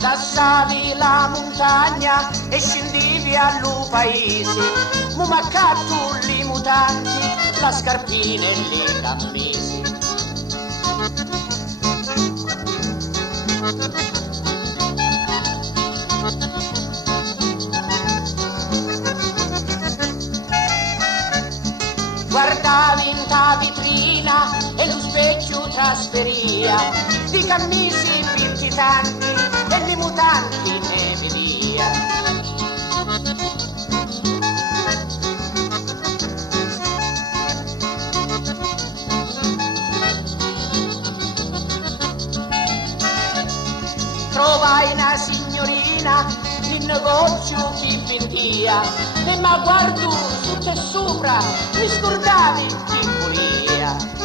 Lasciavi la montagna e scendevi allo paese, mu maccattu li mutanti, la scarpina e le cammese. Guardavi in ta vetrina e lo specchio trasferia di cammisi virti tanti e di mutanti ne vedia. Trovai una signorina in negozio che vendia e ma guardo sotto e sopra mi scordavi di volia.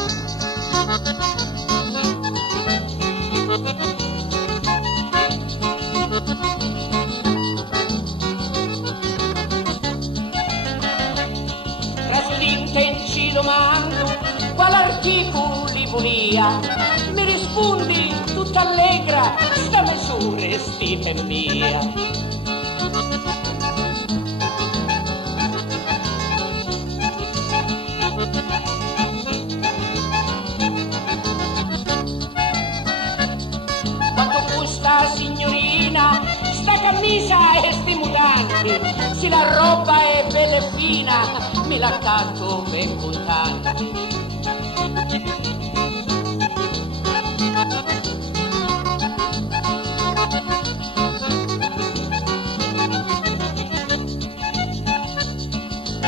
Ci domando quale articolo li volia, mi rispondi tutta allegra, sta misura stipe mia. Quanto costa signorina, sta camisa e sti mutanti, se la roba è bella e fina, me la accatto ben contanti.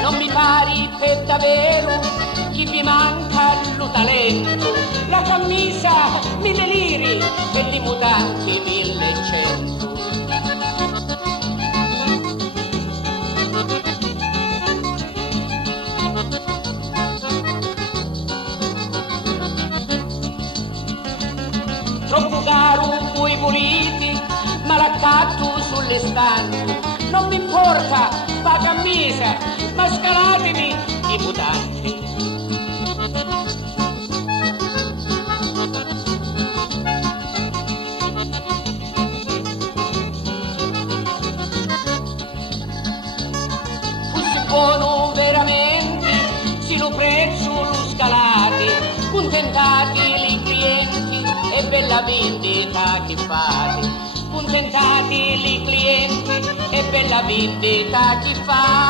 Non mi pari per davvero che vi manca lo talento, la camisa 1000 liri per i mutanti 1100. Troppo caro voi volete, ma l'accatto sulle stanze. Non mi importa la camisa, ma scalatemi i mutanti. Fosse buono veramente, se lo prezzo lo scalate, contentati i clienti e bella vendita che fate, contentati i clienti e bella vendita che fate.